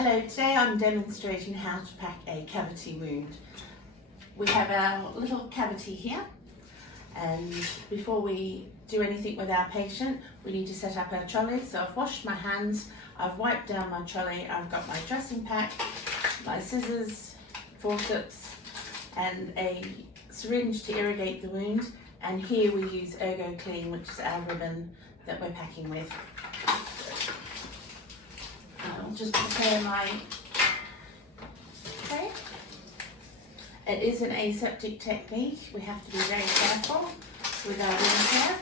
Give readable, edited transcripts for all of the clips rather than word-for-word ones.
Hello, today I'm demonstrating how to pack a cavity wound. We have our little cavity here, and before we do anything with our patient we need to set up our trolley. So I've washed my hands, I've wiped down my trolley, I've got my dressing pack, my scissors, forceps and a syringe to irrigate the wound, and here we use ErgoClean, which is our ribbon that we're packing with. I'll just prepare my tray. It is an aseptic technique. We have to be very careful with our wound care.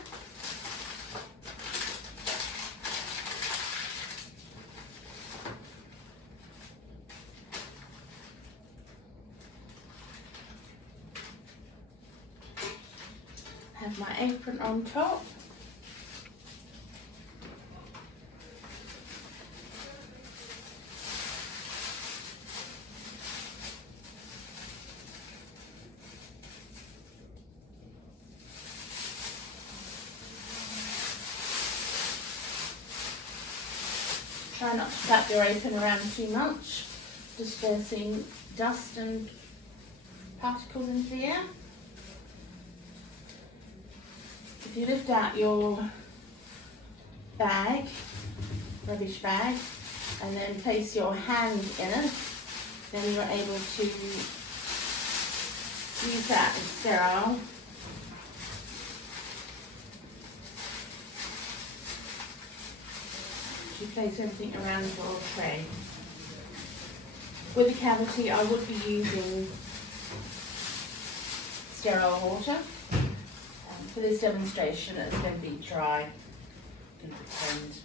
Have my apron on top. Try not to tap your apron around too much, dispersing dust and particles into the air. If you lift out your bag, rubbish bag, and then place your hand in it, then you're able to use that as sterile. You place everything around your tray. With a cavity, I would be using sterile water. For this demonstration, it's going to be dry and pretend.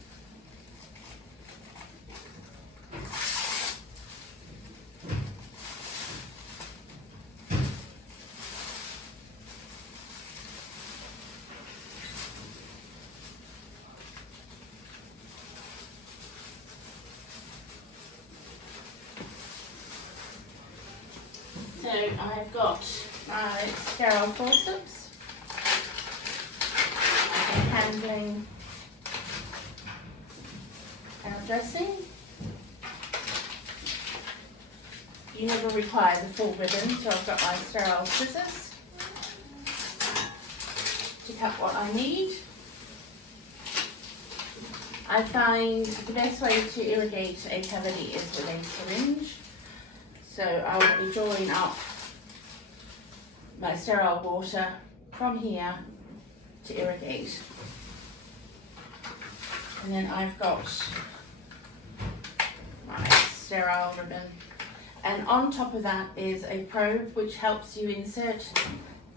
So I've got my sterile forceps. I'm handling our dressing. You never require the full ribbon, so I've got my sterile scissors to cut what I need. I find the best way to irrigate a cavity is with a syringe. So I will be drawing up my sterile water from here to irrigate. And then I've got my sterile ribbon. And on top of that is a probe which helps you insert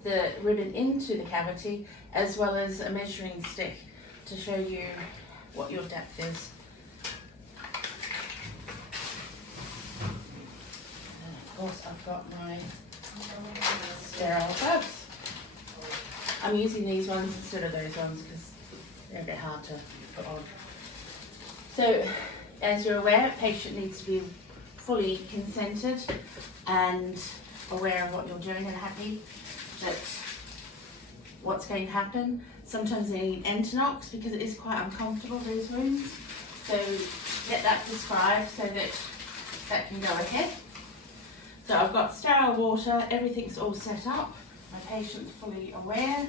the ribbon into the cavity, as well as a measuring stick to show you what your depth is. Of course, I've got my sterile gloves. I'm using these ones instead of those ones because they're a bit hard to put on. So, as you're aware, a patient needs to be fully consented and aware of what you're doing and happy that what's going to happen. Sometimes they need Entonox because it is quite uncomfortable, those wounds. So get that prescribed so that that can go ahead. So I've got sterile water, everything's all set up, my patient's fully aware.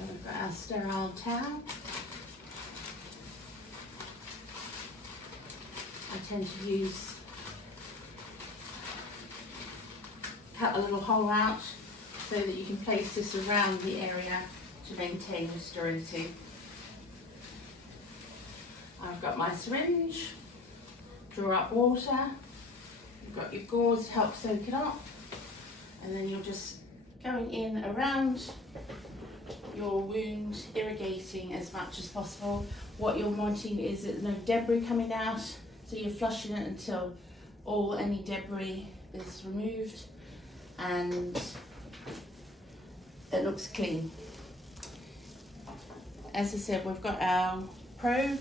We've got our sterile towel. I tend to cut a little hole out so that you can place this around the area to maintain the sterility. I've got my syringe, draw up water, you've got your gauze to help soak it up, and then you're just going in around your wound, irrigating as much as possible. What you're wanting is there's no debris coming out, so you're flushing it until any debris is removed, and it looks clean. As I said, we've got our probe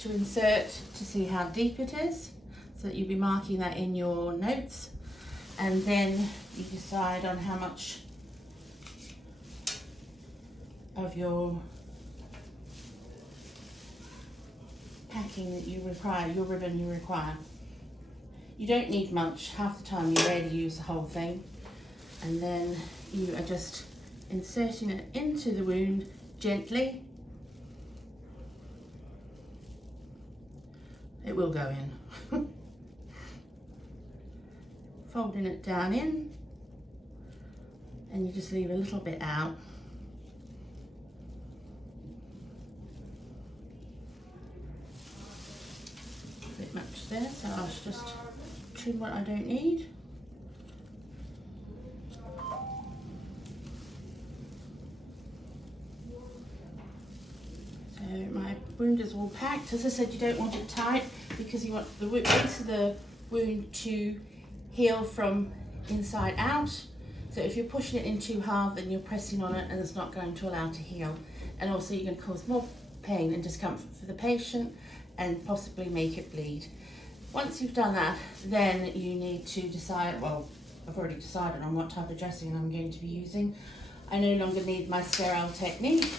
to insert to see how deep it is, so that you'll be marking that in your notes, and then you decide on how much of your packing that you require, your ribbon you require. You don't need much. Half the time you're ready to use the whole thing, and then you are just inserting it into the wound gently. It will go in. Folding it down in, and you just leave a little bit out. A bit much there, so I'll just trim what I don't need. So my wound is all packed. As I said, you don't want it tight because you want the base of the wound to heal from inside out. So if you're pushing it in too hard, then you're pressing on it and it's not going to allow it to heal. And also you're going to cause more pain and discomfort for the patient and possibly make it bleed. Once you've done that, then you need to decide, well, I've already decided on what type of dressing I'm going to be using. I no longer need my sterile technique.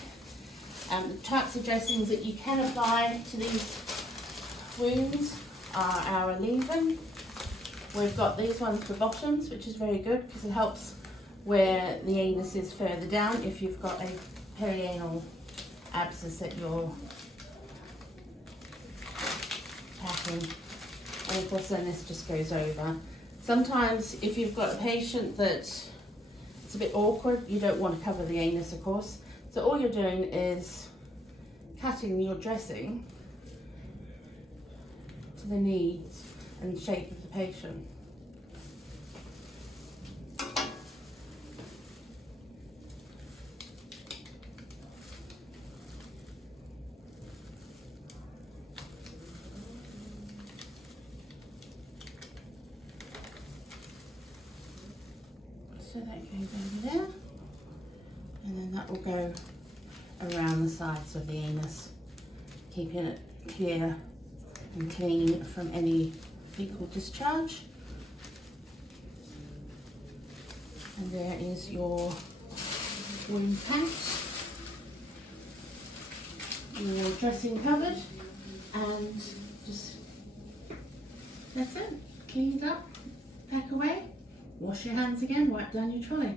The types of dressings that you can apply to these wounds are our leave-in. We've got these ones for bottoms, which is very good because it helps where the anus is further down if you've got a perianal abscess that you're packing. And of course then this just goes over. Sometimes if you've got a patient that it's a bit awkward, you don't want to cover the anus, of course. So all you're doing is cutting your dressing to the needs and shape of the patient. So that goes over there, and then that will go around the sides of the anus, keeping it clear and clean from any fecal discharge. And there is your wound packed, your dressing covered, and just that's it. Cleaned up, pack away, wash your hands again, wipe down your trolley.